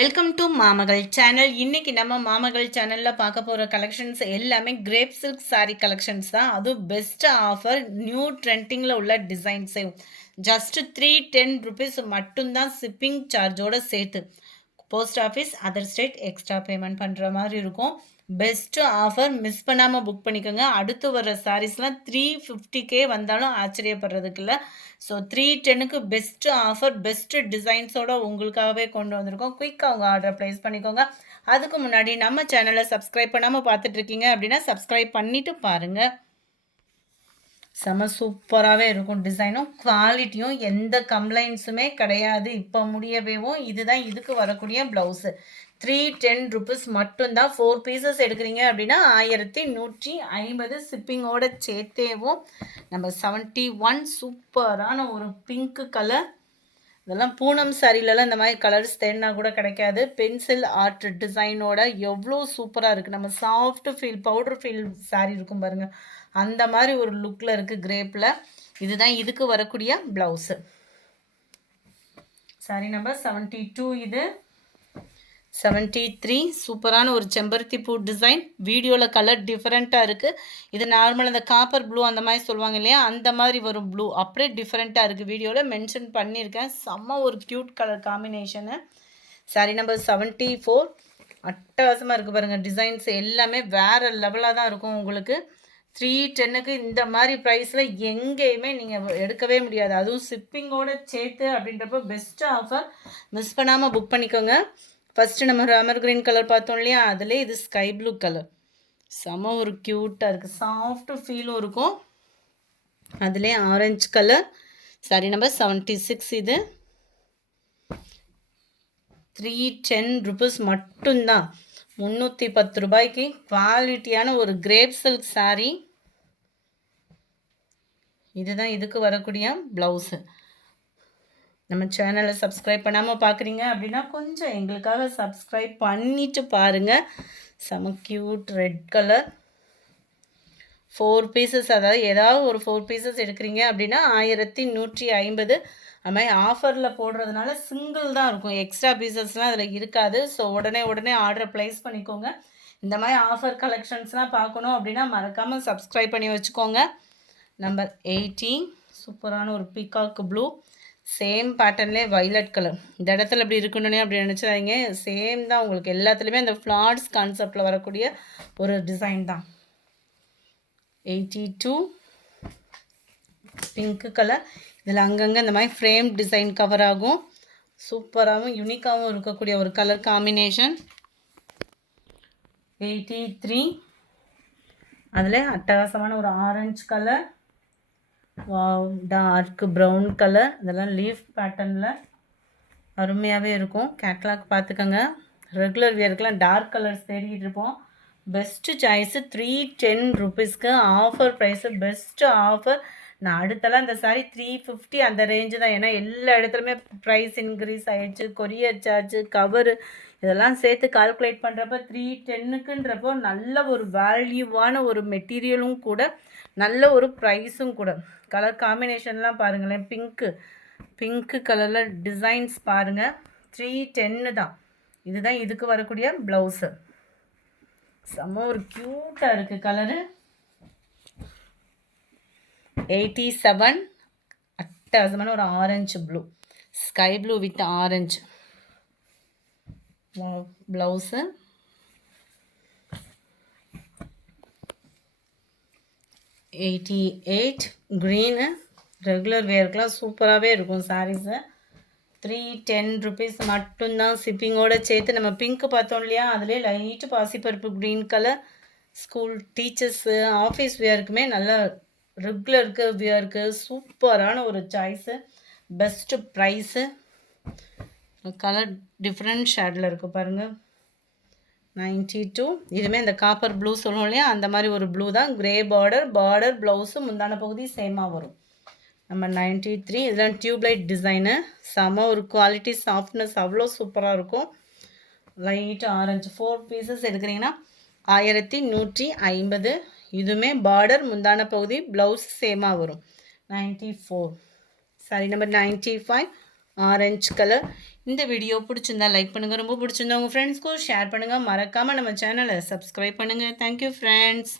Welcome to மாமகள் channel. இன்னைக்கு நம்ம மாமகள் சேனலில் பார்க்க போகிற கலெக்ஷன்ஸ் எல்லாமே கிரேப் சில்க் சாரீ கலெக்ஷன்ஸ் தான். அதுவும் பெஸ்ட் ஆஃபர், நியூ ட்ரெண்டிங்கில் உள்ள டிசைன்ஸே. ஜஸ்ட் 310 rupees மட்டும்தான் ஷிப்பிங் சார்ஜோடு சேர்த்து. Post office other state extra payment பண்ணுற மாதிரி இருக்கும். பெஸ்ட்டு ஆஃபர், மிஸ் பண்ணாமல் புக் பண்ணிக்கோங்க. அடுத்து வர சாரீஸ்லாம் 350K வந்தாலும் ஆச்சரியப்படுறதுக்கு இல்லை. ஸோ 310க்கு பெஸ்ட்டு ஆஃபர், பெஸ்ட்டு டிசைன்ஸோடு உங்களுக்காகவே கொண்டு வந்திருக்கோம். குயிக்காக உங்கள் ஆர்டரை ப்ளேஸ் பண்ணிக்கோங்க. அதுக்கு முன்னாடி நம்ம சேனலை சப்ஸ்கிரைப் பண்ணாமல் பார்த்துட்ருக்கீங்க அப்படின்னா சப்ஸ்கிரைப் பண்ணிவிட்டு பாருங்கள். செம சூப்பராகவே இருக்கும். டிசைனும் குவாலிட்டியும் எந்த கம்ப்ளைண்ட்ஸுமே கிடையாது. இப்போ முடியவேவும் இதுதான் இதுக்கு வரக்கூடிய ப்ளவுஸு. 310 rupees மட்டும்தான். 4 பீசஸ் எடுக்கிறீங்க அப்படின்னா 1150 ஷிப்பிங்கோட சேர்த்தேவும். நம்ம 71 சூப்பரான ஒரு பிங்க்கு கலர். இதெல்லாம் பூனம் சாரிலலாம் இந்த மாதிரி கலர்ஸ் தேடினா கூட கிடைக்காது. பென்சில் ஆர்ட் டிசைனோட எவ்வளோ சூப்பராக இருக்குது. நம்ம soft feel, powder feel sorry இருக்கும் பாருங்கள், அந்த மாதிரி ஒரு லுக்கில் இருக்குது கிரேப்பில். இதுதான் இதுக்கு வரக்கூடிய ப்ளவுஸு. Sorry number 72. இது 73. சூப்பரான ஒரு செம்பருத்தி பூ டிசைன். வீடியோவில் கலர் டிஃப்ரெண்ட்டாக இருக்குது. இது நார்மல் அந்த காப்பர் ப்ளூ அந்த மாதிரி சொல்லுவாங்க இல்லையா, அந்த மாதிரி வரும் ப்ளூ. அப்படியே டிஃப்ரெண்ட்டாக இருக்குது. வீடியோவில் மென்ஷன் பண்ணியிருக்கேன். செம்ம ஒரு cute colour combination. Sorry number 74. அட்டகாசமாக இருக்குது பாருங்கள். டிசைன்ஸ் எல்லாமே வேறு லெவலாக தான் இருக்கும். உங்களுக்கு 310க்கு இந்த மாதிரி ப்ரைஸில் எங்கேயுமே நீங்கள் எடுக்கவே முடியாது. அதுவும் ஷிப்பிங்கோடு சேர்த்து அப்படின்றப்போ பெஸ்ட் ஆஃபர். மிஸ் பண்ணாமல் புக் பண்ணிக்கோங்க. ஃபஸ்ட்டு நம்ம ராமர் க்ரீன் கலர் பார்த்தோம் இல்லையா, அதிலே இது ஸ்கை ப்ளூ கலர். செம ஒரு க்யூட்டாக இருக்குது. சாஃப்ட் ஃபீலும் இருக்கும். அதிலே ஆரஞ்சு கலர். Sorry number 76. இது 310 rupees மட்டும்தான். 310 ரூபாய்க்கு குவாலிட்டியான ஒரு கிரேப் சில்க் சாரீ. இதுதான் இதுக்கு வரக்கூடிய ப்ளவுஸு. நம்ம சேனலை சப்ஸ்கிரைப் பண்ணாமல் பார்க்குறீங்க அப்படின்னா கொஞ்சம் எங்களுக்காக சப்ஸ்கிரைப் பண்ணிவிட்டு பாருங்கள். செம க்யூட் ரெட் கலர். 4 பீசஸ், அதாவது ஏதாவது ஒரு 4 பீசஸ் எடுக்கிறீங்க அப்படின்னா 1150. அது மாதிரி ஆஃபரில் போடுறதுனால சிங்கிள் தான் இருக்கும். எக்ஸ்ட்ரா பீசஸ்லாம் அதில் இருக்காது. ஸோ உடனே ஆர்டரை ப்ளேஸ் பண்ணிக்கோங்க. இந்த மாதிரி ஆஃபர் கலெக்ஷன்ஸ்லாம் பார்க்கணும் அப்படின்னா மறக்காமல் சப்ஸ்கிரைப் பண்ணி வச்சுக்கோங்க. நம்பர் 80. சூப்பரான ஒரு பீகாக் ப்ளூ. சேம் பேட்டர்ன்லேயே வைலட் கலர். இந்த இடத்துல இப்படி இருக்கணுன்னே அப்படி நினச்சிடாதீங்க. சேம் தான் உங்களுக்கு எல்லாத்துலேயுமே அந்த ஃப்ளார்ஸ் கான்செப்டில் வரக்கூடிய ஒரு டிசைன் தான். 82. Pink colour. இதில் அங்கங்கே இந்த மாதிரி ஃப்ரேம் டிசைன் கவர் ஆகும். சூப்பராகவும் யூனிக்காகவும் இருக்கக்கூடிய ஒரு கலர் காம்பினேஷன். 83. அதில் அட்டகாசமான ஒரு orange colour. Dark brown colour. இதெல்லாம் லீஃப் பேட்டர்னில் அருமையாகவே இருக்கும். கேட்லாக் பார்த்துக்கோங்க. ரெகுலர் வியருக்குலாம் டார்க் கலர்ஸ் தேடிக்கிட்டு இருப்போம். Best choice. 310 rupeesக்கு ஆஃபர் ப்ரைஸு. Best offer. நான் அடுத்தலாம் இந்த சாரி 350 அந்த ரேஞ்சு தான். ஏன்னா எல்லா இடத்துலையுமே ப்ரைஸ் இன்க்ரீஸ் ஆகிடுச்சு. கொரியர் சார்ஜு, கவரு இதெல்லாம் சேர்த்து கால்குலேட் பண்ணுறப்ப 310க்குன்றப்போ நல்ல ஒரு வேல்யூவான ஒரு மெட்டீரியலும் கூட, நல்ல ஒரு ப்ரைஸும் கூட. கலர் காம்பினேஷன்லாம் பாருங்களேன். பிங்க்கு கலரில் டிசைன்ஸ் பாருங்கள். 310 தான். இதுதான் இதுக்கு வரக்கூடிய ப்ளவுஸு. செம்ம ஒரு க்யூட்டாக இருக்குது கலரு. 87. அட்டகாசமான ஒரு orange blue, sky blue with orange blouse. 88. Green. Regular வேர்க்கெலாம் சூப்பராகவே இருக்கும் சாரீஸு. 310 rupees மட்டும்தான் ஷிப்பிங்கோடு சேர்த்து. நம்ம பிங்க்கு பார்த்தோம் இல்லையா, அதிலே லைட்டு பாசிப்பருப்பு green colour. School teachers, office வியருக்குமே நல்ல ரெகுலருக்கு வியருக்கு சூப்பரான ஒரு choice. Best price. Colour different ஷேடில் இருக்குது பாருங்கள். 92. இதுவுமே இந்த காப்பர் ப்ளூ சொல்லுவோம் இல்லையா, அந்த மாதிரி ஒரு ப்ளூ தான். கிரே பார்டர் ப்ளவுஸு முந்தான பகுதி சேமாக வரும். நம்ம 93. இதெல்லாம் டியூப்லைட் டிசைனு. செம ஒரு குவாலிட்டி, சாஃப்ட்னஸ் அவ்வளோ சூப்பராக இருக்கும். Light orange. 4 பீசஸ் எடுக்கிறீங்கன்னா 1150. இதுவுமே பார்டர், முந்தான பகுதி, ப்ளவுஸ் சேமாக வரும். 94. Sorry number 95. Orange colour. இந்த வீடியோ பிடிச்சிருந்தா லைக் பண்ணுங்க. ரொம்ப பிடிச்சிருந்தா உங்க ஃப்ரெண்ட்ஸ்க்கும் ஷேர் பண்ணுங்க. மறக்காம நம்ம சேனல சப்ஸ்கிரைப் பண்ணுங்க. Thank you friends.